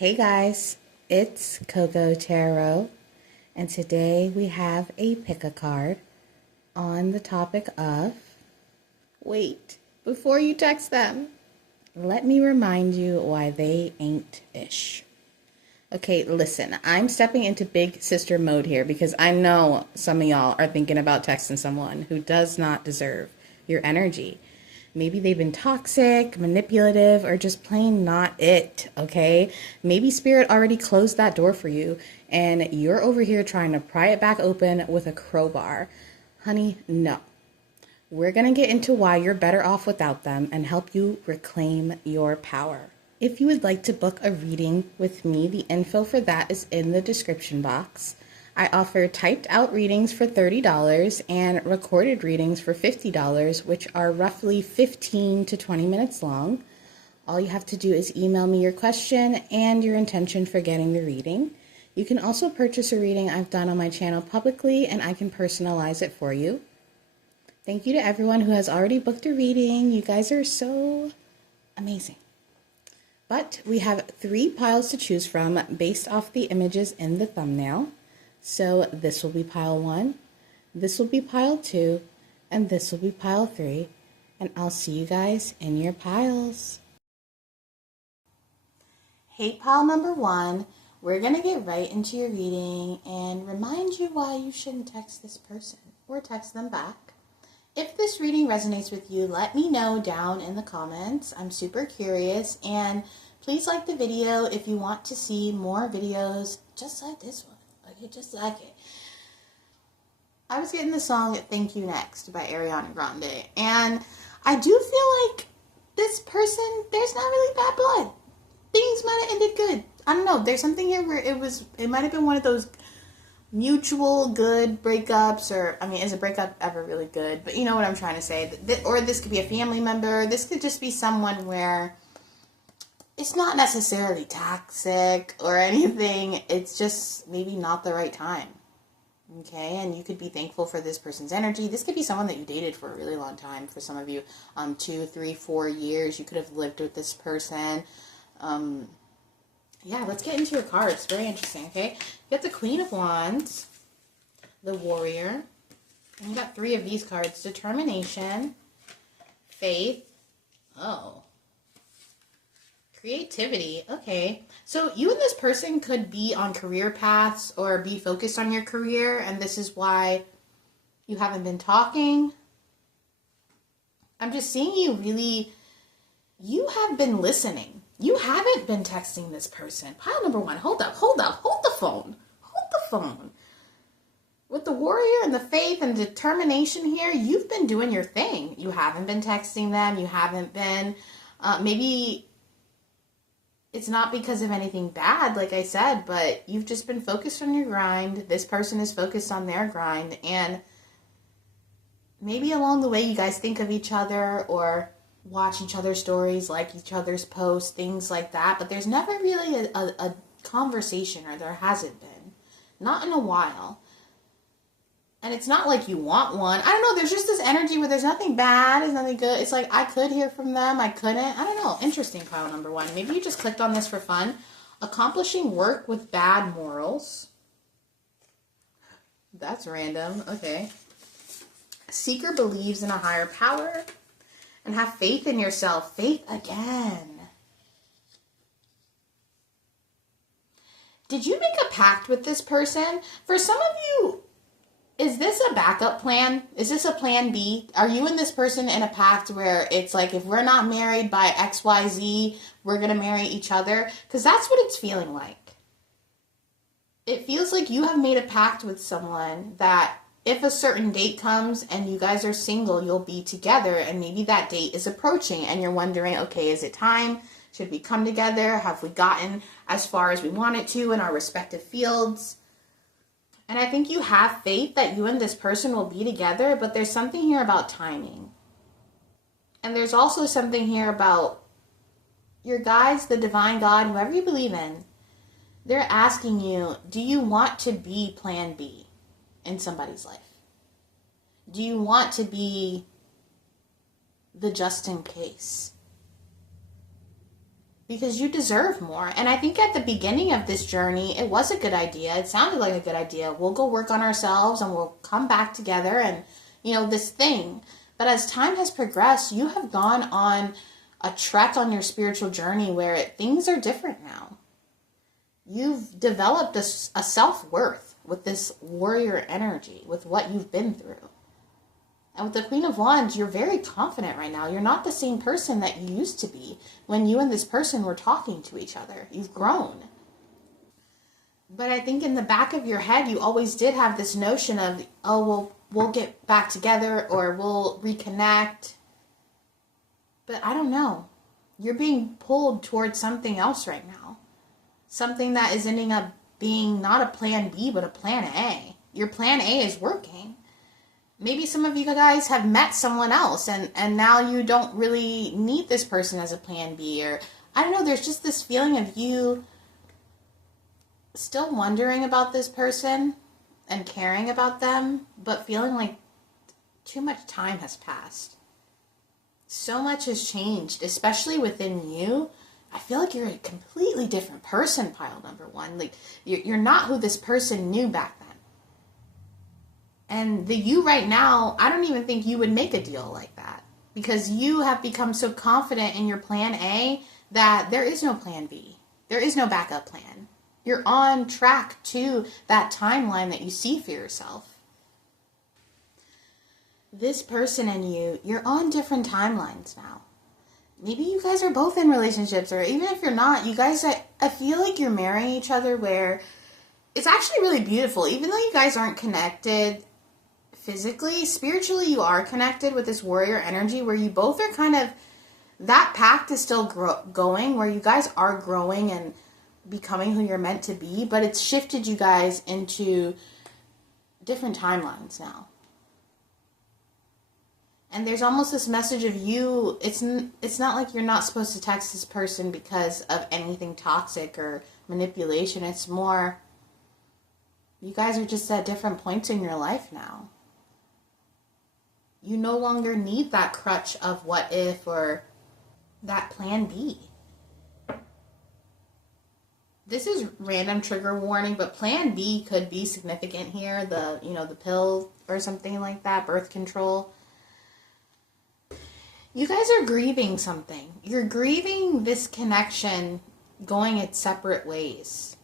Hey guys, it's Coco Tarot, and today we have a pick-a-card on the topic of, wait, before you text them, let me remind you why they ain't ish. Okay, listen, I'm stepping into big sister mode here because I know some of y'all are thinking about texting someone who does not deserve your energy. Maybe they've been toxic, manipulative, or just plain not it, okay? Maybe Spirit already closed that door for you and you're over here trying to pry it back open with a crowbar. Honey, no. We're going to get into why you're better off without them and help you reclaim your power. If you would like to book a reading with me, the info for that is in the description box. I offer typed out readings for $30 and recorded readings for $50, which are roughly 15 to 20 minutes long. All you have to do is email me your question and your intention for getting the reading. You can also purchase a reading I've done on my channel publicly, and I can personalize it for you. Thank you to everyone who has already booked a reading. You guys are so amazing. But we have 3 piles to choose from based off the images in the thumbnail. So this will be pile 1, this will be pile 2, and this will be pile 3. And I'll see you guys in your piles. Hey, pile number 1, we're going to get right into your reading and remind you why you shouldn't text this person or text them back. If this reading resonates with you, let me know down in the comments. I'm super curious, and please like the video if you want to see more videos just like this one. Okay, just like it. I was getting the song Thank You Next by Ariana Grande, and I do feel like this person, there's not really bad blood. Things might have ended good. I don't know, there's something here where it might have been one of those mutual good breakups, or, I mean, is a breakup ever really good? But you know what I'm trying to say. Or this could be a family member. This could just be someone where it's not necessarily toxic or anything. It's just maybe not the right time. Okay, and you could be thankful for this person's energy. This could be someone that you dated for a really long time. For some of you, 2, 3, 4 years. You could have lived with this person. Yeah, let's get into your cards. Very interesting, okay? You got the Queen of Wands, the Warrior, and you got 3 of these cards. Determination, Faith, creativity. Okay, so you and this person could be on career paths or be focused on your career, and this is why you haven't been talking. I'm just seeing you have been listening. You haven't been texting this person. Pile number 1, hold the phone. Hold the phone. With the Warrior and the Faith and determination here, you've been doing your thing. You haven't been texting them. You haven't been, maybe it's not because of anything bad, like I said, but you've just been focused on your grind. This person is focused on their grind, and maybe along the way you guys think of each other or watch each other's stories, like each other's posts, things like that, but there's never really a conversation, or there hasn't been. Not in a while. And it's not like you want one. I don't know, there's just this energy where there's nothing bad, there's nothing good. It's like I could hear from them, I couldn't. I don't know. Interesting, pile number 1. Maybe you just clicked on this for fun. Accomplishing work with bad morals. That's random. Okay. Seeker believes in a higher power. And have faith in yourself. Faith again. Did you make a pact with this person? For some of you, is this a backup plan? Is this a plan B? Are you and this person in a pact where it's like, if we're not married by XYZ, we're going to marry each other? Because that's what it's feeling like. It feels like you have made a pact with someone that if a certain date comes and you guys are single, you'll be together, and maybe that date is approaching and you're wondering, okay, is it time? Should we come together? Have we gotten as far as we wanted to in our respective fields? And I think you have faith that you and this person will be together, but there's something here about timing. And there's also something here about your guides, the divine God, whoever you believe in. They're asking you, do you want to be plan B in somebody's life? Do you want to be the just in case? because you deserve more. And I think at the beginning of this journey, it was a good idea. It sounded like a good idea. We'll go work on ourselves and we'll come back together and, this thing. But as time has progressed, you have gone on a trek on your spiritual journey where things are different now. You've developed a self-worth with this warrior energy, with what you've been through. And with the Queen of Wands, you're very confident right now. You're not the same person that you used to be when you and this person were talking to each other. You've grown. But I think in the back of your head, you always did have this notion of, oh, well, we'll get back together or we'll reconnect. But I don't know. You're being pulled towards something else right now. Something that is ending up being not a plan B, but a plan A. Your plan A is working. Maybe some of you guys have met someone else and now you don't really need this person as a plan B, or I don't know, there's just this feeling of you still wondering about this person and caring about them, but feeling like too much time has passed. So much has changed, especially within you. I feel like you're a completely different person, pile number one. Like you're not who this person knew back then. And the you right now, I don't even think you would make a deal like that, because you have become so confident in your plan A that there is no plan B. There is no backup plan. You're on track to that timeline that you see for yourself. This person and you're on different timelines now. Maybe you guys are both in relationships, or even if you're not, you guys, I feel like you're marrying each other where it's actually really beautiful. Even though you guys aren't connected physically, spiritually you are connected with this warrior energy where you both are kind of, that pact is still going, where you guys are growing and becoming who you're meant to be, but it's shifted you guys into different timelines now. And there's almost this message of you, it's not like you're not supposed to text this person because of anything toxic or manipulation. It's more, you guys are just at different points in your life now. You no longer need that crutch of what if or that plan B. This is random trigger warning, but plan B could be significant here. The pill or something like that, birth control. You guys are grieving something. You're grieving this connection going its separate ways.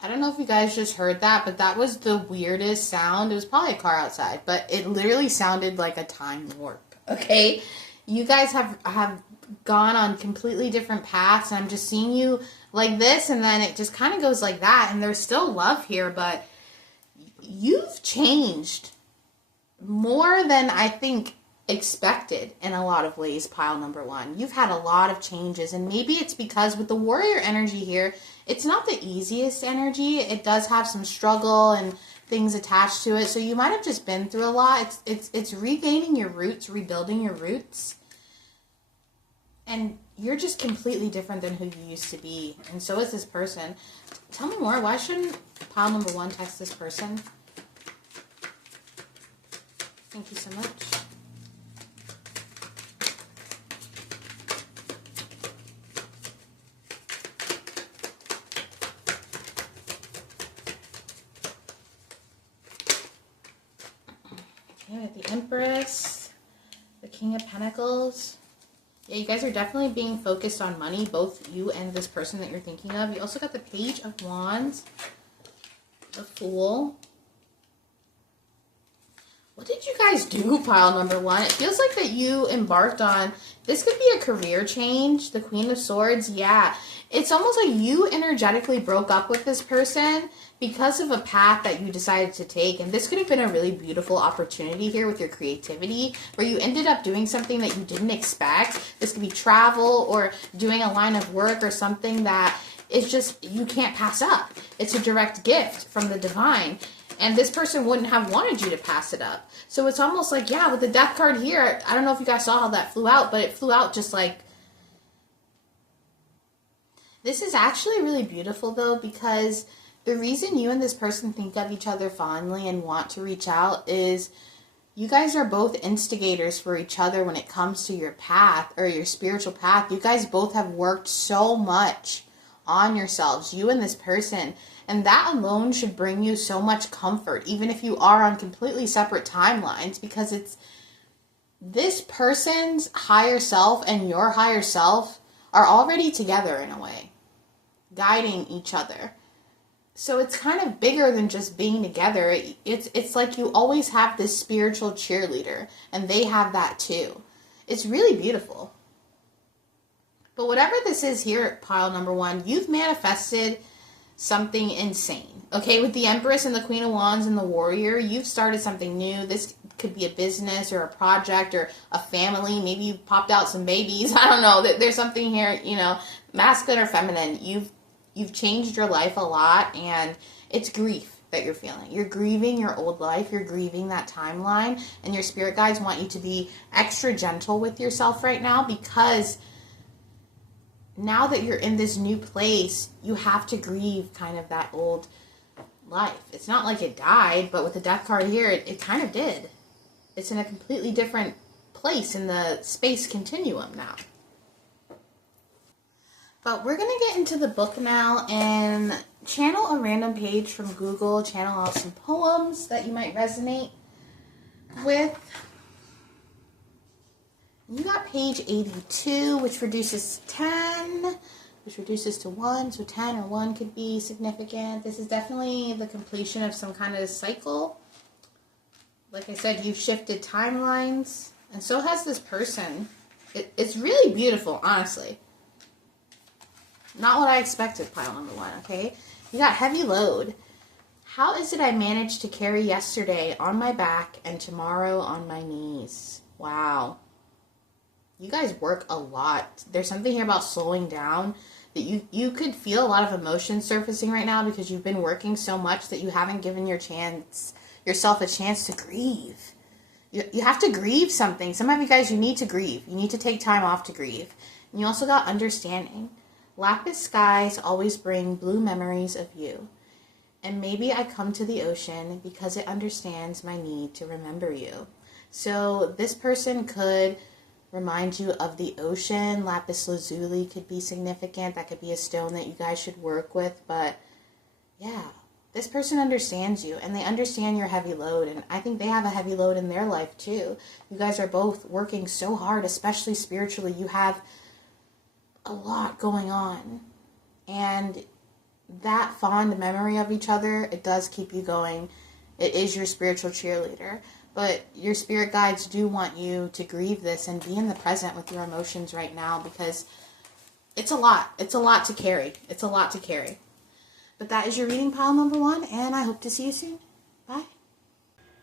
I don't know if you guys just heard that, but that was the weirdest sound. It was probably a car outside, but it literally sounded like a time warp, okay? You guys have gone on completely different paths, and I'm just seeing you like this, and then it just kind of goes like that, and there's still love here, but you've changed more than I think expected in a lot of ways, pile number one. You've had a lot of changes, and maybe it's because with the warrior energy here, it's not the easiest energy. It does have some struggle and things attached to it, so you might have just been through a lot. It's regaining your roots, rebuilding your roots, and you're just completely different than who you used to be, and so is this person. Tell me more. Why shouldn't pile number one text this person? Thank you so much. Okay, with the Empress, the King of Pentacles. Yeah, you guys are definitely being focused on money, both you and this person that you're thinking of. You also got the Page of Wands, the Fool. What did you guys do, pile number one? It feels like that you embarked on, this could be a career change. The Queen of Swords, yeah. It's almost like you energetically broke up with this person because of a path that you decided to take. And this could have been a really beautiful opportunity here with your creativity, where you ended up doing something that you didn't expect. This could be travel or doing a line of work or something that is just, you can't pass up. It's a direct gift from the divine. And this person wouldn't have wanted you to pass it up. So it's almost like, yeah, with the Death card here, I don't know if you guys saw how that flew out, but it flew out just like... This is actually really beautiful, though, because the reason you and this person think of each other fondly and want to reach out is You guys are both instigators for each other when it comes to your path or your spiritual path. You guys both have worked so much on yourselves, you and this person. And that alone should bring you so much comfort, even if you are on completely separate timelines, because it's this person's higher self and your higher self are already together in a way, guiding each other. So it's kind of bigger than just being together. It's like you always have this spiritual cheerleader, and they have that too. It's really beautiful. But whatever this is here at pile number 1, you've manifested something insane. Okay, with the Empress and the Queen of Wands and the Warrior, you've started something new. This could be a business or a project or a family. Maybe you popped out some babies. I don't know. There's something here, masculine or feminine. You've changed your life a lot, and it's grief that you're feeling. You're grieving your old life. You're grieving that timeline, and your spirit guides want you to be extra gentle with yourself right now, because now that you're in this new place, you have to grieve kind of that old life. It's not like it died, but with the death card here, it kind of did. It's in a completely different place in the space continuum now. But we're going to get into the book now and channel a random page from Google, channel out some poems that you might resonate with. You got page 82, which reduces to 10, which reduces to 1, so 10 or 1 could be significant. This is definitely the completion of some kind of cycle. Like I said, you've shifted timelines, and so has this person. It's really beautiful, honestly. Not what I expected, pile number 1, okay? You got heavy load. How is it I managed to carry yesterday on my back and tomorrow on my knees? Wow. You guys work a lot. There's something here about slowing down, that you could feel a lot of emotion surfacing right now because you've been working so much that you haven't given yourself a chance to grieve. You have to grieve something. Some of you guys, you need to grieve. You need to take time off to grieve. And you also got understanding. Lapis skies always bring blue memories of you. And maybe I come to the ocean because it understands my need to remember you. So this person could remind you of the ocean. Lapis lazuli could be significant. That could be a stone that you guys should work with. But yeah, this person understands you, and they understand your heavy load. And I think they have a heavy load in their life too. You guys are both working so hard, especially spiritually. You have a lot going on, and that fond memory of each other, it does keep you going. It is your spiritual cheerleader, but your spirit guides do want you to grieve this and be in the present with your emotions right now, because it's a lot. It's a lot to carry. It's a lot to carry. But that is your reading, pile number 1, and I hope to see you soon. Bye.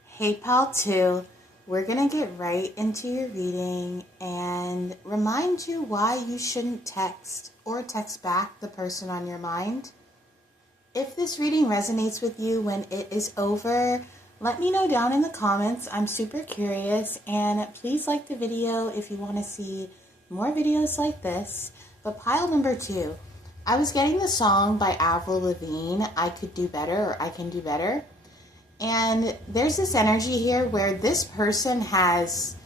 Hey, pile 2. We're going to get right into your reading and remind you why you shouldn't text or text back the person on your mind. If this reading resonates with you when it is over, let me know down in the comments. I'm super curious, and please like the video if you want to see more videos like this. But pile number 2, I was getting the song by Avril Lavigne, I Could Do Better, or I Can Do Better. And there's this energy here where this person has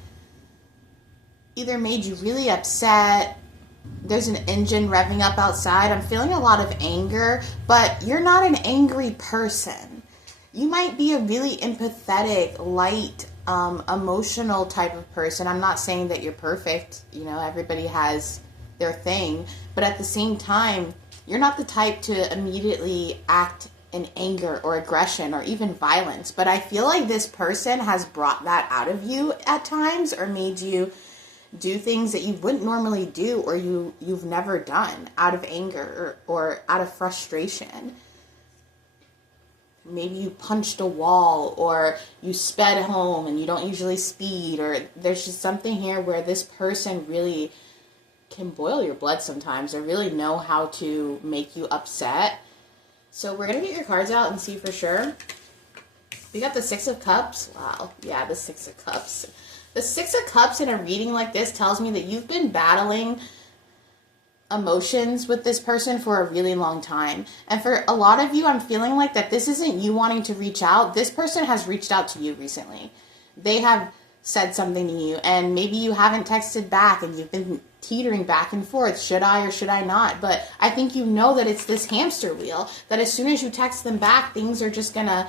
either made you really upset. There's an engine revving up outside. I'm feeling a lot of anger, but you're not an angry person. You might be a really empathetic, light, emotional type of person. I'm not saying that you're perfect. Everybody has their thing. But at the same time, you're not the type to immediately act in anger or aggression or even violence. But I feel like this person has brought that out of you at times, or made you do things that you wouldn't normally do, or you've never done, out of anger or out of frustration. Maybe you punched a wall, or you sped home and you don't usually speed, or there's just something here where this person really can boil your blood sometimes. They really know how to make you upset. So we're going to get your cards out and see for sure. We got the 6 of Cups. Wow. Yeah, the 6 of Cups. The 6 of Cups in a reading like this tells me that you've been battling emotions with this person for a really long time. And for a lot of you, I'm feeling like that this isn't you wanting to reach out. This person has reached out to you recently. they have said something to you, and maybe you haven't texted back, and you've been teetering back and forth. Should I or should I not? But I think you know that it's this hamster wheel, that as soon as you text them back, things are just going to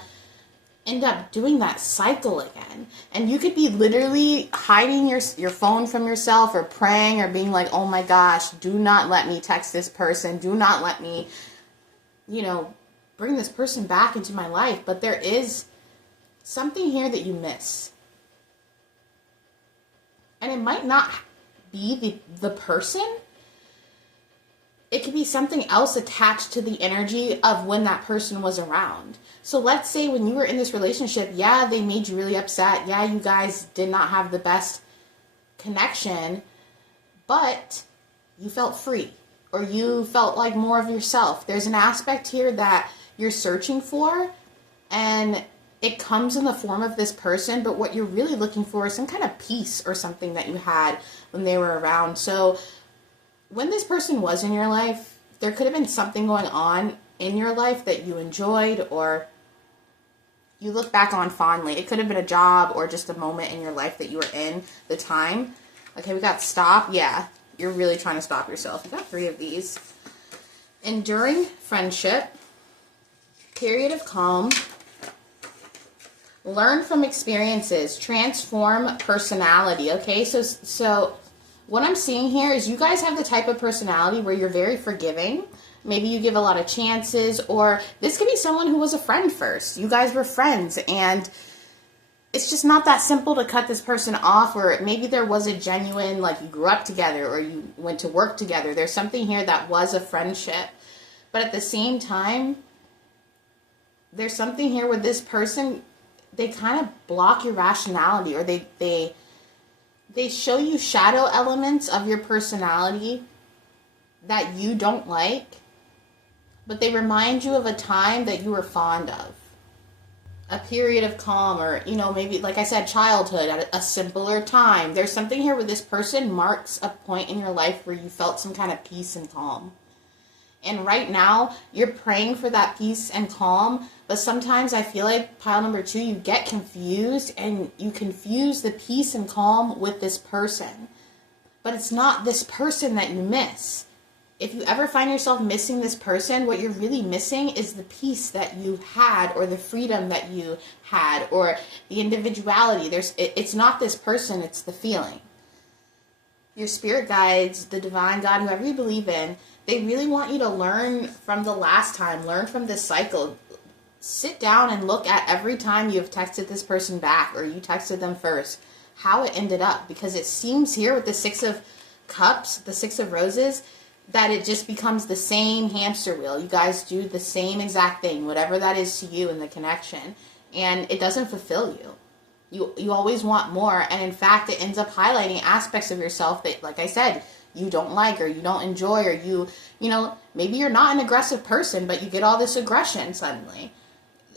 end up doing that cycle again. And you could be literally hiding your phone from yourself, or praying, or being like, oh my gosh, do not let me text this person. Do not let me, bring this person back into my life. But there is something here that you miss. And it might not be the person. It could be something else attached to the energy of when that person was around. So let's say when you were in this relationship, yeah, they made you really upset. Yeah, you guys did not have the best connection, but you felt free, or you felt like more of yourself. There's an aspect here that you're searching for, and it comes in the form of this person, but what you're really looking for is some kind of peace or something that you had when they were around. So when this person was in your life, there could have been something going on in your life that you enjoyed, or you look back on fondly. It could have been a job or just a moment in your life that you were in the time. Okay, we got stop. Yeah, you're really trying to stop yourself. We got 3 of these. Enduring friendship. Period of calm. Learn from experiences. Transform personality. Okay, so what I'm seeing here is you guys have the type of personality where you're very forgiving. Maybe you give a lot of chances, or this could be someone who was a friend first. You guys were friends, and it's just not that simple to cut this person off, or maybe there was a genuine, like, you grew up together, or you went to work together. There's something here that was a friendship. But at the same time, there's something here with this person, they kind of block your rationality, or they show you shadow elements of your personality that you don't like, but they remind you of a time that you were fond of. A period of calm, or, maybe, like I said, childhood, at a simpler time. There's something here where this person marks a point in your life where you felt some kind of peace and calm. And right now, you're praying for that peace and calm, but sometimes I feel like, pile number 2, you get confused, and you confuse the peace and calm with this person. But it's not this person that you miss. If you ever find yourself missing this person, what you're really missing is the peace that you had, or the freedom that you had, or the individuality. It's not this person, it's the feeling. Your spirit guides, the divine God, whoever you believe in, they really want you to learn from the last time, learn from this cycle. Sit down and look at every time you've texted this person back, or you texted them first, how it ended up. Because it seems here with the 6 of Cups, the 6 of Roses, that it just becomes the same hamster wheel. You guys do the same exact thing, whatever that is to you in the connection, and it doesn't fulfill you. You always want more, and in fact, it ends up highlighting aspects of yourself that, like I said, you don't like, or you don't enjoy, or maybe you're not an aggressive person, but you get all this aggression suddenly.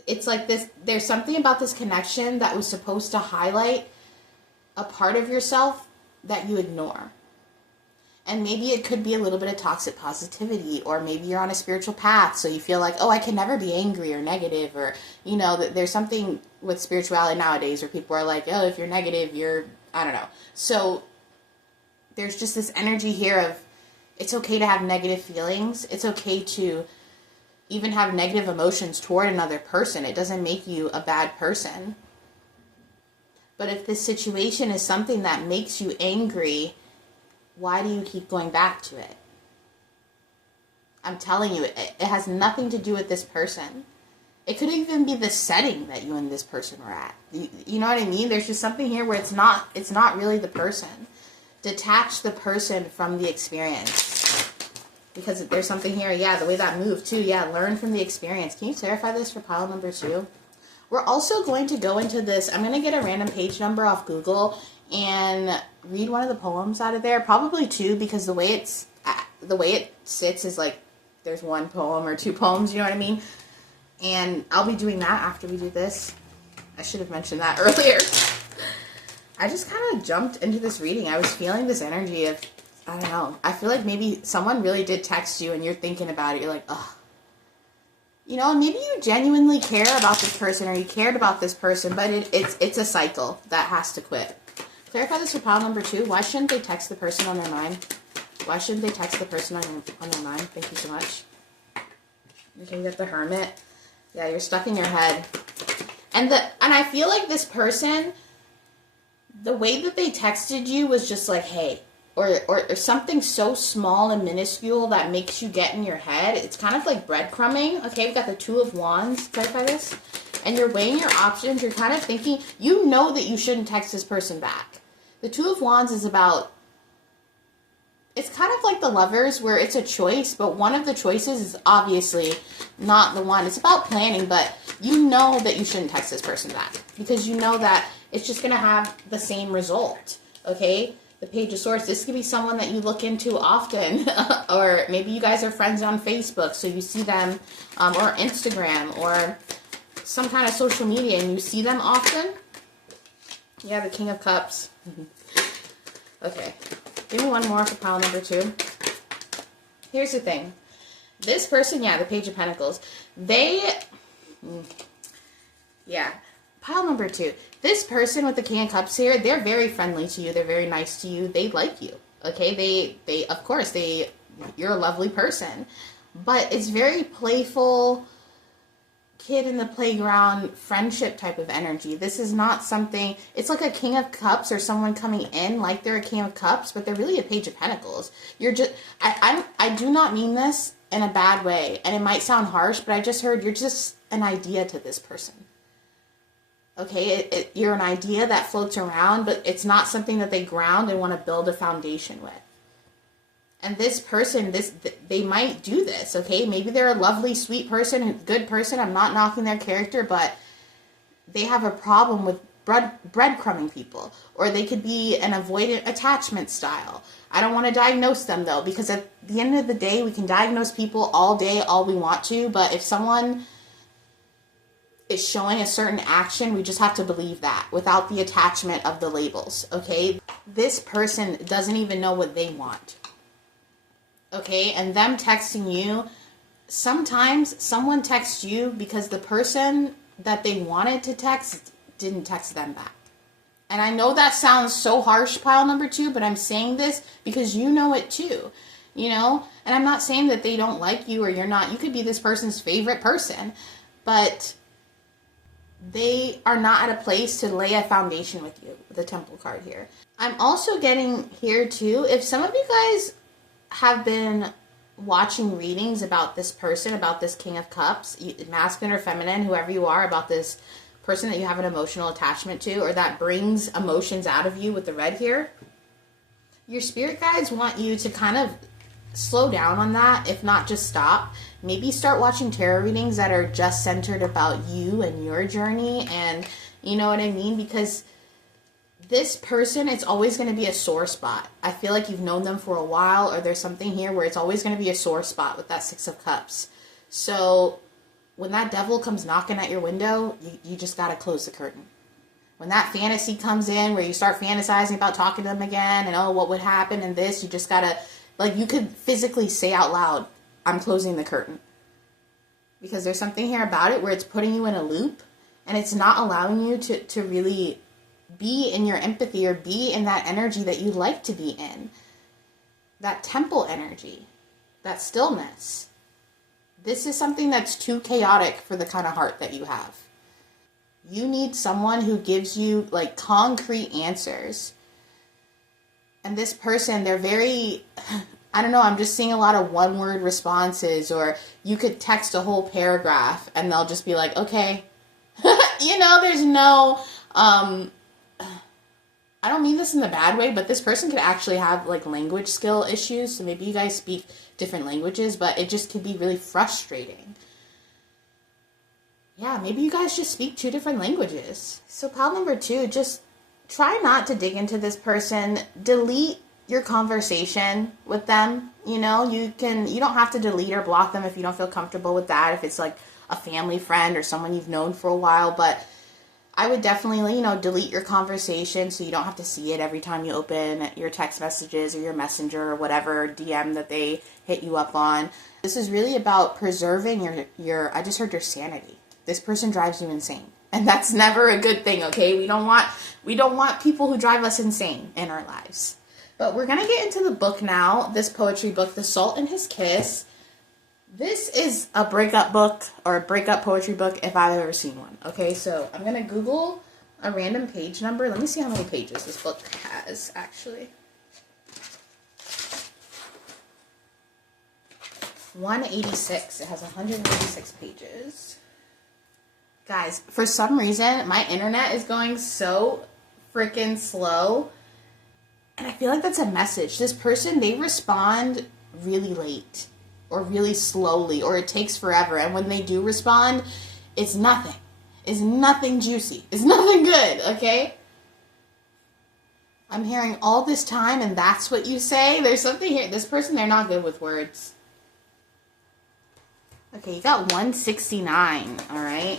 It's like this, there's something about this connection that was supposed to highlight a part of yourself that you ignore. And maybe it could be a little bit of toxic positivity, or maybe you're on a spiritual path, so you feel like, oh, I can never be angry or negative, or, there's something with spirituality nowadays where people are like, oh, if you're negative, I don't know. So there's just this energy here of, it's okay to have negative feelings. It's okay to even have negative emotions toward another person. It doesn't make you a bad person. But if this situation is something that makes you angry, why do you keep going back to it? I'm telling you, it has nothing to do with this person. It could even be the setting that you and this person were at. You know what I mean? There's just something here where it's not really the person. Detach the person from the experience. Because there's something here, the way that moved too, learn from the experience. Can you clarify this for pile number 2? We're also going to go into this, I'm going to get a random page number off Google and read one of the poems out of there, probably 2, because the way it sits is like there's 1 poem or 2 poems, you know what I mean? And I'll be doing that after we do this. I should have mentioned that earlier. I just kind of jumped into this reading. I was feeling this energy of, I don't know, I feel like maybe someone really did text you and you're thinking about it. You're like, oh, You know, maybe you genuinely care about this person or you cared about this person, but it's a cycle that has to quit. Clarify this for pile number 2. Why shouldn't they text the person on their mind? Why shouldn't they text the person on their mind? Thank you so much. Okay, you got the Hermit. Yeah, you're stuck in your head. And I feel like this person, the way that they texted you was just like, hey, or something so small and minuscule that makes you get in your head. It's kind of like breadcrumbing. Okay, we've got the Two of Wands. Clarify this. And you're weighing your options. You're kind of thinking, you know that you shouldn't text this person back. The Two of Wands is about, it's kind of like the Lovers where it's a choice, but one of the choices is obviously not the one. It's about planning, but you know that you shouldn't text this person back because you know that it's just going to have the same result. Okay? The Page of Swords, this could be someone that you look into often, or maybe you guys are friends on Facebook, so you see them, or Instagram, or some kind of social media, and you see them often. Yeah, the King of Cups. Okay, give me one more for pile number 2. Here's the thing. This person, yeah, the Page of Pentacles, pile number 2. This person with the King of Cups here, they're very friendly to you. They're very nice to you. They like you. Okay? They of course, you're a lovely person. But it's very playful, kid in the playground, friendship type of energy. This is not something, it's like a King of Cups or someone coming in like they're a King of Cups, but they're really a Page of Pentacles. You're just, I do not mean this in a bad way, and it might sound harsh, but I just heard you're just an idea to this person. Okay, you're an idea that floats around, but it's not something that they ground and want to build a foundation with. And this person, they might do this, okay? Maybe they're a lovely, sweet person, good person. I'm not knocking their character, but they have a problem with breadcrumbing people. Or they could be an avoidant attachment style. I don't want to diagnose them, though, because at the end of the day, we can diagnose people all day, all we want to, but if someone is showing a certain action, we just have to believe that without the attachment of the labels, okay? This person doesn't even know what they want, okay? And them texting you, sometimes someone texts you because the person that they wanted to text didn't text them back. And I know that sounds so harsh, pile number 2, but I'm saying this because you know it too, you know? And I'm not saying that they don't like you or you're not. You could be this person's favorite person, but they are not at a place to lay a foundation with you, the Temple card here. I'm also getting here too, if some of you guys have been watching readings about this person, about this King of Cups, masculine or feminine, whoever you are, about this person that you have an emotional attachment to, or that brings emotions out of you with the red here, your spirit guides want you to kind of slow down on that, if not just stop. Maybe start watching tarot readings that are just centered about you and your journey, and you know what I mean? Because this person, it's always going to be a sore spot. I feel like you've known them for a while, or there's something here where it's always going to be a sore spot with that Six of Cups. So when that devil comes knocking at your window, you just got to close the curtain. When that fantasy comes in where you start fantasizing about talking to them again and, oh, what would happen and this, you just got to, like, you could physically say out loud, I'm closing the curtain. Because there's something here about it where it's putting you in a loop and it's not allowing you to really be in your empathy or be in that energy that you like to be in. That temple energy, that stillness. This is something that's too chaotic for the kind of heart that you have. You need someone who gives you like concrete answers. And this person, they're very, I don't know, I'm just seeing a lot of one-word responses, or you could text a whole paragraph and they'll just be like, okay. You know, there's no, I don't mean this in the bad way, but this person could actually have like language skill issues. So maybe you guys speak different languages, but it just could be really frustrating. Yeah, maybe you guys just speak 2 different languages. So pile number 2, just try not to dig into this person. Delete your conversation with them. You know, you don't have to delete or block them if you don't feel comfortable with that. If it's like a family friend or someone you've known for a while, but I would definitely, delete your conversation so you don't have to see it every time you open your text messages or your messenger or whatever DM that they hit you up on. This is really about preserving your I just heard your sanity. This person drives you insane. And that's never a good thing, okay? We don't want people who drive us insane in our lives. But we're going to get into the book now, this poetry book, The Salt in His Kiss. This is a breakup book, or a breakup poetry book, if I've ever seen one. Okay, so I'm going to Google a random page number. Let me see how many pages this book has, actually. 186. It has 186 pages. Guys, for some reason, my internet is going so freaking slow. And I feel like that's a message. This person, they respond really late. Or really slowly, or it takes forever. And when they do respond, it's nothing. It's nothing juicy. It's nothing good, okay? I'm hearing all this time, and that's what you say? There's something here. This person, they're not good with words. Okay, you got 169, all right?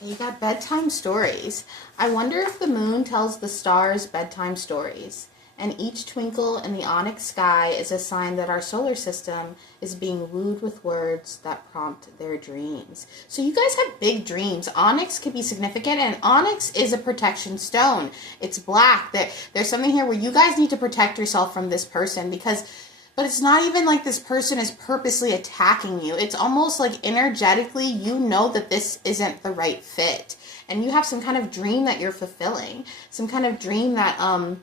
You got bedtime stories. I wonder if the moon tells the stars bedtime stories. And each twinkle in the onyx sky is a sign that our solar system is being wooed with words that prompt their dreams. So you guys have big dreams. Onyx could be significant, and onyx is a protection stone. It's black. There's something here where you guys need to protect yourself from this person but it's not even like this person is purposely attacking you. It's almost like energetically you know that this isn't the right fit. And you have some kind of dream that you're fulfilling. Some kind of dream that, I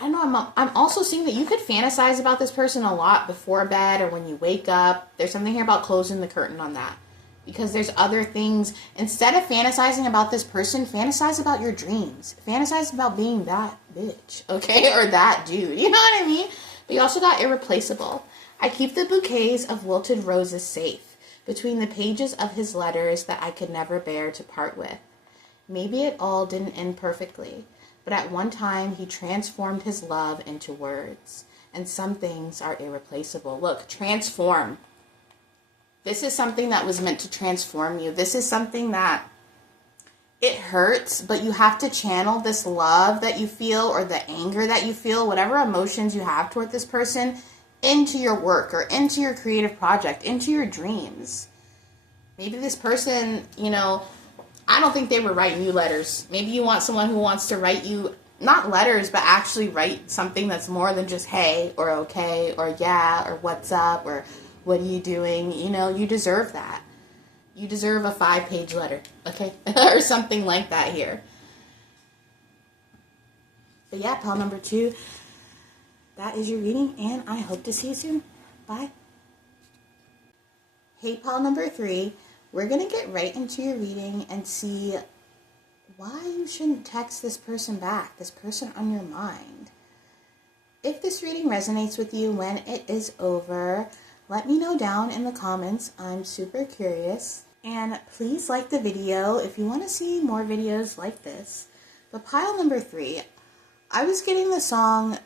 don't know, I'm also seeing that you could fantasize about this person a lot before bed or when you wake up. There's something here about closing the curtain on that. Because there's other things. Instead of fantasizing about this person, fantasize about your dreams. Fantasize about being that bitch, okay? Or that dude, you know what I mean? But you also got irreplaceable. I keep the bouquets of wilted roses safe between the pages of his letters that I could never bear to part with. Maybe it all didn't end perfectly. But at one time, he transformed his love into words. And some things are irreplaceable. Look, transform. This is something that was meant to transform you. This is something that it hurts, but you have to channel this love that you feel or the anger that you feel, whatever emotions you have toward this person, into your work or into your creative project, into your dreams. Maybe this person, I don't think they were writing you letters. Maybe you want someone who wants to write you, not letters, but actually write something that's more than just hey, or okay, or yeah, or what's up, or what are you doing? You deserve that. You deserve a 5-page letter, okay? Or something like that here. But yeah, pile number 2, that is your reading, and I hope to see you soon. Bye. Hey, pile number 3. We're going to get right into your reading and see why you shouldn't text this person back, this person on your mind. If this reading resonates with you when it is over, let me know down in the comments. I'm super curious. And please like the video if you want to see more videos like this. But pile number 3, I was getting the song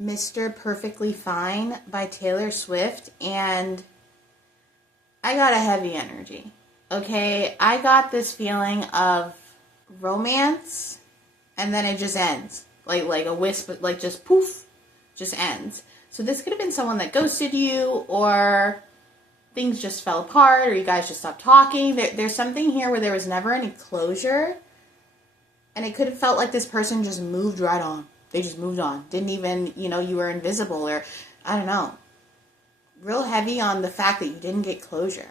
Mr. Perfectly Fine by Taylor Swift, and I got a heavy energy, okay? I got this feeling of romance, and then it just ends. Like a wisp, like just poof, just ends. So this could have been someone that ghosted you, or things just fell apart, or you guys just stopped talking. There's something here where there was never any closure, and it could have felt like this person just moved right on. They just moved on. Didn't even, you were invisible, or I don't know. Real heavy on the fact that you didn't get closure.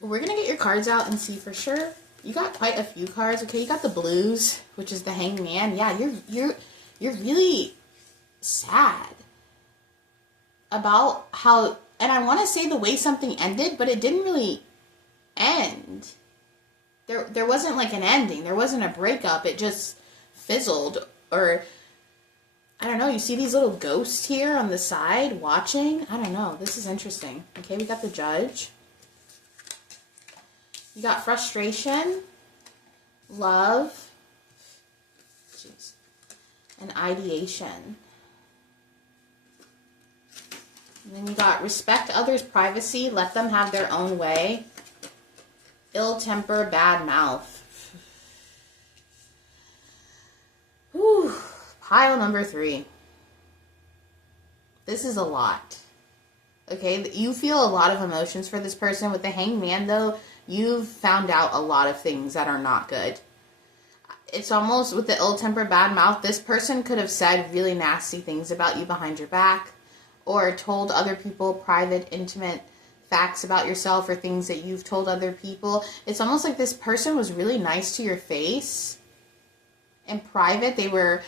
We're going to get your cards out and see for sure. You got quite a few cards, okay? You got the blues, which is the Hanged Man. Yeah, you're really sad about how, and I want to say the way something ended, but it didn't really end. There wasn't like an ending. There wasn't a breakup. It just fizzled, or I don't know. You see these little ghosts here on the side watching? I don't know. This is interesting. Okay, we got the Judge. You got frustration, love, and ideation. And then you got respect others' privacy, let them have their own way. Ill temper, bad mouth. Pile number 3. This is a lot. Okay, you feel a lot of emotions for this person. With the Hangman, though, you've found out a lot of things that are not good. It's almost with the ill-tempered bad mouth, this person could have said really nasty things about you behind your back, or told other people private, intimate facts about yourself, or things that you've told other people. It's almost like this person was really nice to your face. In private, they were,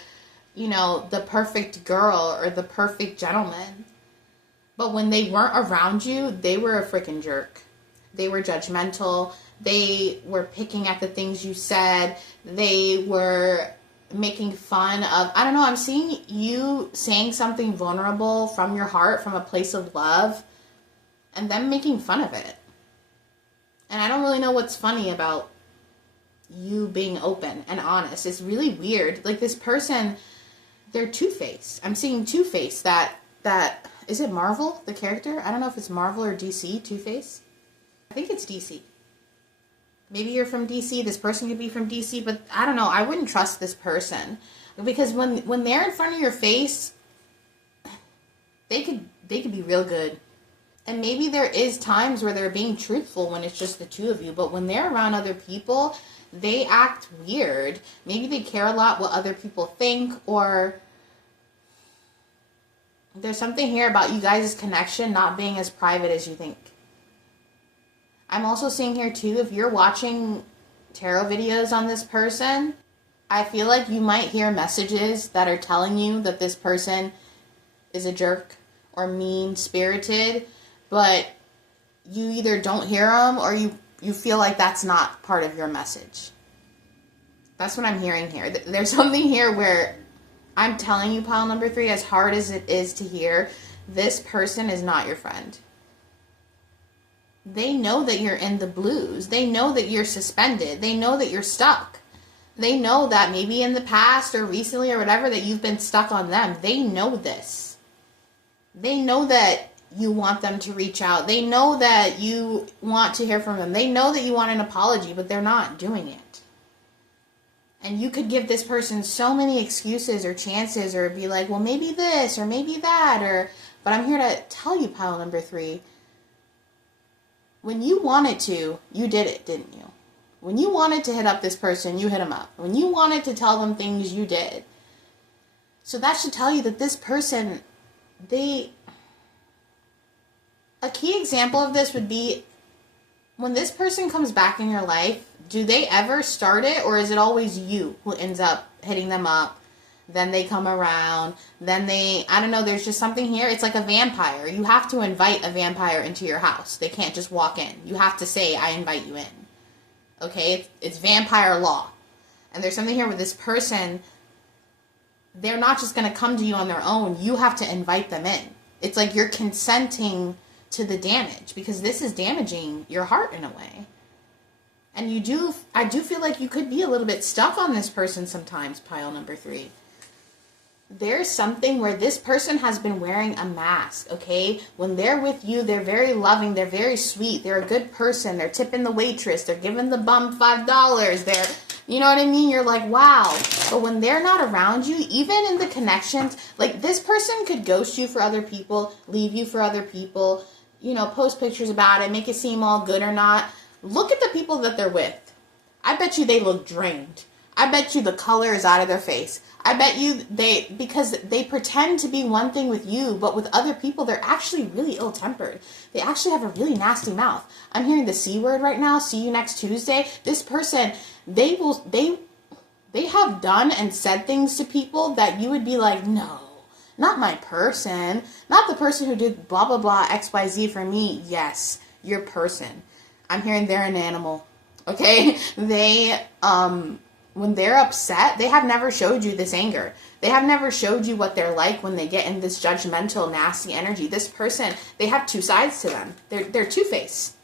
you know, the perfect girl or the perfect gentleman. But when they weren't around you, they were a freaking jerk. They were judgmental. They were picking at the things you said. They were making fun of, I don't know, I'm seeing you saying something vulnerable from your heart, from a place of love, and them making fun of it. And I don't really know what's funny about you being open and honest. It's really weird. Like, this person, they're two-faced. I'm seeing two-faced. That is it Marvel, the character? I don't know if it's Marvel or DC, Two-Face. I think it's DC. Maybe you're from DC. This person could be from DC, but I don't know. I wouldn't trust this person, because when they're in front of your face, they could be real good. And maybe there is times where they're being truthful when it's just the two of you, but when they're around other people, they act weird. Maybe they care a lot what other people think, or there's something here about you guys' connection not being as private as you think. I'm also seeing here too, if you're watching tarot videos on this person, I feel like you might hear messages that are telling you that this person is a jerk or mean-spirited, but you either don't hear them or you feel like that's not part of your message. That's what I'm hearing here. There's something here where I'm telling you, pile number 3, as hard as it is to hear, this person is not your friend. They know that you're in the blues. They know that you're suspended. They know that you're stuck. They know that maybe in the past or recently or whatever that you've been stuck on them. They know this. They know that you want them to reach out. They know that you want to hear from them. They know that you want an apology, but they're not doing it. And you could give this person so many excuses or chances, or be like, well, maybe this or maybe that, but I'm here to tell you, pile number 3, when you wanted to, you did it, didn't you? When you wanted to hit up this person, you hit them up. When you wanted to tell them things, you did. So that should tell you that this person, a key example of this would be when this person comes back in your life, do they ever start it, or is it always you who ends up hitting them up? Then they come around, then I don't know, there's just something here. It's like a vampire. You have to invite a vampire into your house. They can't just walk in. You have to say, I invite you in. Okay? It's vampire law. And there's something here with this person, they're not just going to come to you on their own. You have to invite them in. It's like you're consenting to the damage, because this is damaging your heart in a way. And I do feel like you could be a little bit stuck on this person sometimes, pile number 3. There's something where this person has been wearing a mask, okay? When they're with you, they're very loving, they're very sweet, they're a good person, they're tipping the waitress, they're giving the bum $5, they're, you know what I mean? You're like, wow. But when they're not around you, even in the connections, like, this person could ghost you for other people, leave you for other people, you know, post pictures about it, make it seem all good or not. Look at the people that they're with. I bet you they look drained. I bet you the color is out of their face. I bet you because they pretend to be one thing with you, but with other people, they're actually really ill-tempered. They actually have a really nasty mouth. I'm hearing the C word right now. See you next Tuesday. This person, they have done and said things to people that you would be like, no, not my person. Not the person who did blah, blah, blah, XYZ for me. Yes, your person. I'm hearing they're an animal. Okay? When they're upset, they have never showed you this anger. They have never showed you what they're like when they get in this judgmental, nasty energy. This person, they have two sides to them. They're two-faced.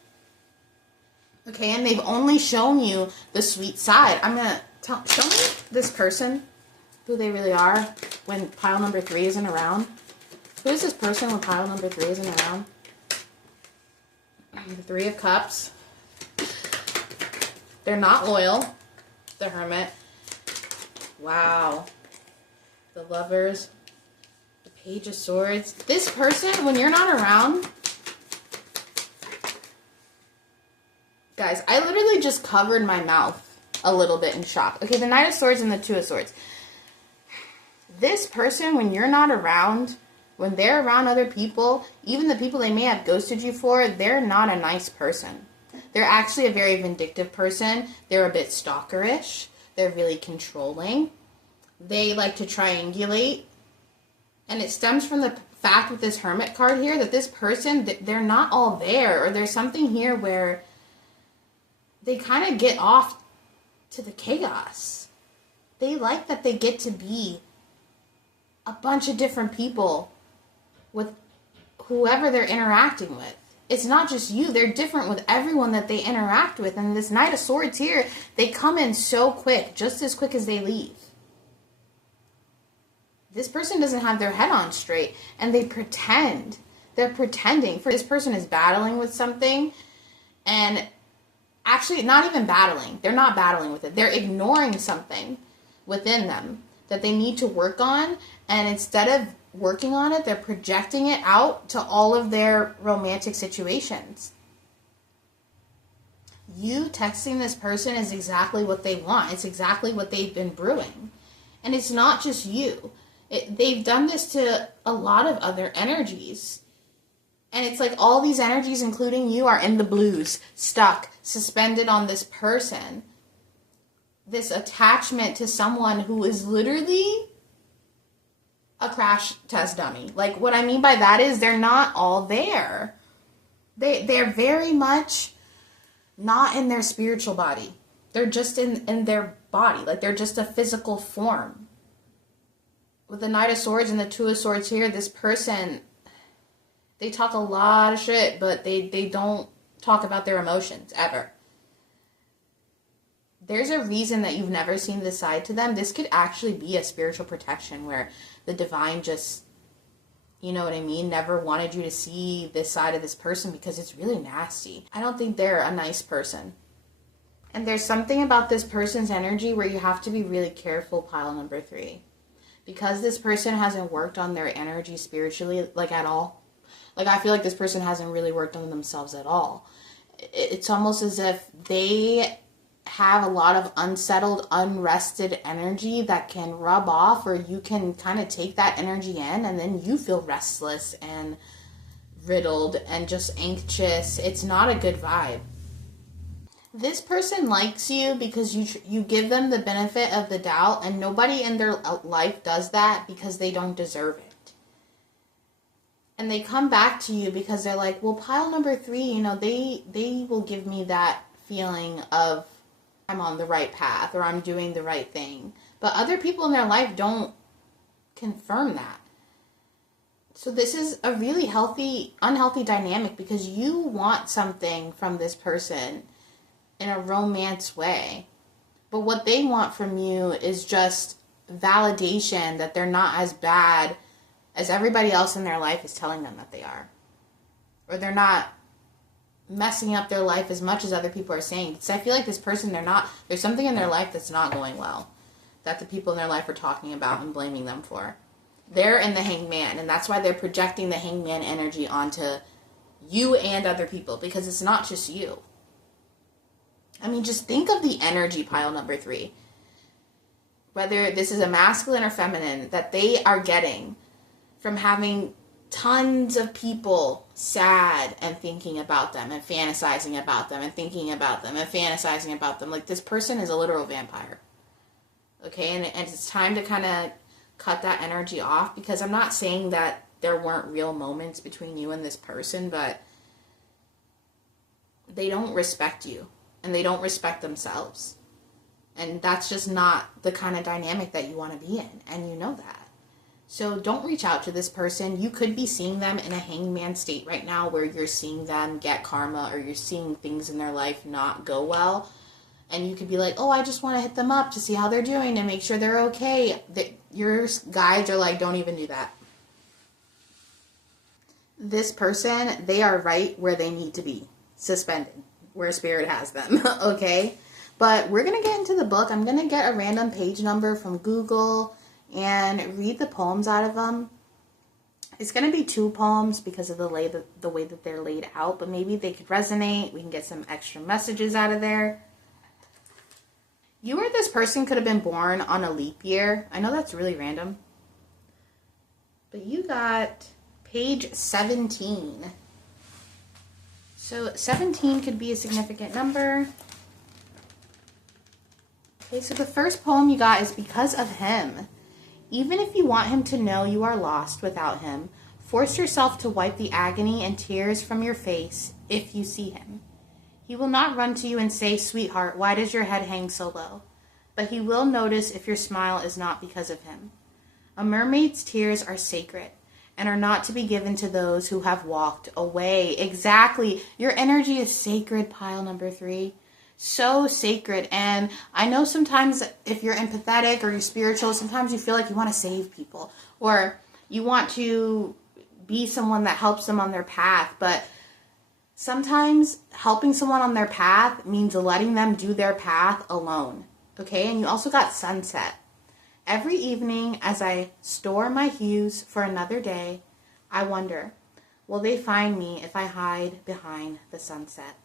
Okay, and they've only shown you the sweet side. I'm going to show me this person, who they really are, when pile number 3 isn't around. Who is this person when pile number 3 isn't around? The 3 of Cups. They're not loyal. The Hermit. Wow. the Lovers, the Page of Swords. This person, when you're not around, guys, I literally just covered my mouth a little bit in shock. Okay, the Knight of Swords and the Two of Swords. This person, when you're not around, when they're around other people, even the people they may have ghosted you for, they're not a nice person. They're actually a very vindictive person. They're a bit stalkerish. They're really controlling. They like to triangulate. And it stems from the fact with this Hermit card here that this person, they're not all there. Or there's something here where they kind of get off to the chaos. They like that they get to be a bunch of different people with whoever they're interacting with. It's not just you. They're different with everyone that they interact with. And this Knight of Swords here, they come in so quick, just as quick as they leave. This person doesn't have their head on straight, and they pretend. They're pretending. For this person is battling with something, and actually not even battling. They're not battling with it. They're ignoring something within them that they need to work on, and instead of working on it, they're projecting it out to all of their romantic situations. You texting this person is exactly what they want. It's exactly what they've been brewing. And it's not just you. They've done this to a lot of other energies. And it's like all these energies, including you, are in the blues, stuck, suspended on this person. This attachment to someone who is literally a crash test dummy. Like, what I mean by that is they're not all there. They're very much not in their spiritual body. They're just in their body. Like, they're just a physical form. With the Knight of Swords and the Two of Swords here, this person, they talk a lot of shit, but they don't talk about their emotions, ever. There's a reason that you've never seen this side to them. This could actually be a spiritual protection where the divine just, you know what I mean, never wanted you to see this side of this person because it's really nasty. I don't think they're a nice person. And there's something about this person's energy where you have to be really careful, pile number 3. Because this person hasn't worked on their energy spiritually, like, at all. Like, I feel like this person hasn't really worked on themselves at all. It's almost as if they have a lot of unsettled, unrested energy that can rub off, or you can kind of take that energy in and then you feel restless and riddled and just anxious. It's not a good vibe. This person likes you because you give them the benefit of the doubt, and nobody in their life does that because they don't deserve it. And they come back to you because they're like, well, pile number 3, you know, they will give me that feeling of I'm on the right path or I'm doing the right thing. But other people in their life don't confirm that. So this is a really unhealthy dynamic because you want something from this person in a romance way. But what they want from you is just validation that they're not as bad as everybody else in their life is telling them that they are. Or they're not messing up their life as much as other people are saying. Because I feel like this person, there's something in their life that's not going well that the people in their life are talking about and blaming them for. They're in the Hangman, and that's why they're projecting the Hangman energy onto you and other people, because it's not just you. I mean, just think of the energy, pile number 3. Whether this is a masculine or feminine, that they are getting from having tons of people sad and thinking about them and fantasizing about them and thinking about them and fantasizing about them. Like, this person is a literal vampire. Okay, and it's time to kind of cut that energy off, because I'm not saying that there weren't real moments between you and this person, but they don't respect you and they don't respect themselves. And that's just not the kind of dynamic that you want to be in, and you know that. So don't reach out to this person. You could be seeing them in a hangman state right now where you're seeing them get karma, or you're seeing things in their life not go well. And you could be like, oh, I just want to hit them up to see how they're doing and make sure they're okay. Your guides are like, don't even do that. This person, they are right where they need to be, suspended, where spirit has them, okay? But we're going to get into the book. I'm going to get a random page number from Google, and read the poems out of them. It's going to be 2 poems because of the way that they're laid out, but maybe they could resonate. We can get some extra messages out of there. You or this person could have been born on a leap year. I know that's really random. But you got page 17. So 17 could be a significant number. Okay, so the first poem you got is Because of Him. Even if you want him to know you are lost without him, force yourself to wipe the agony and tears from your face if you see him. He will not run to you and say, "Sweetheart, why does your head hang so low?" But he will notice if your smile is not because of him. A mermaid's tears are sacred and are not to be given to those who have walked away. Exactly. Your energy is sacred, pile number 3. So sacred. And I know sometimes if you're empathetic or you're spiritual, sometimes you feel like you want to save people or you want to be someone that helps them on their path. But sometimes helping someone on their path means letting them do their path alone. Okay? And you also got sunset. Every evening as I store my hues for another day, I wonder, will they find me if I hide behind the sunset?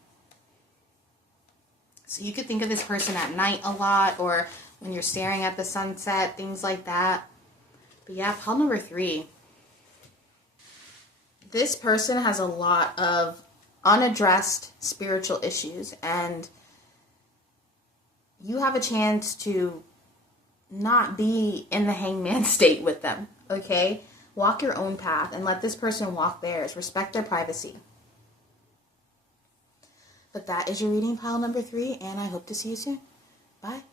So you could think of this person at night a lot or when you're staring at the sunset, things like that. But yeah, pile number 3. This person has a lot of unaddressed spiritual issues, and you have a chance to not be in the hangman state with them, okay? Walk your own path and let this person walk theirs. Respect their privacy. But that is your reading, pile number 3, and I hope to see you soon. Bye.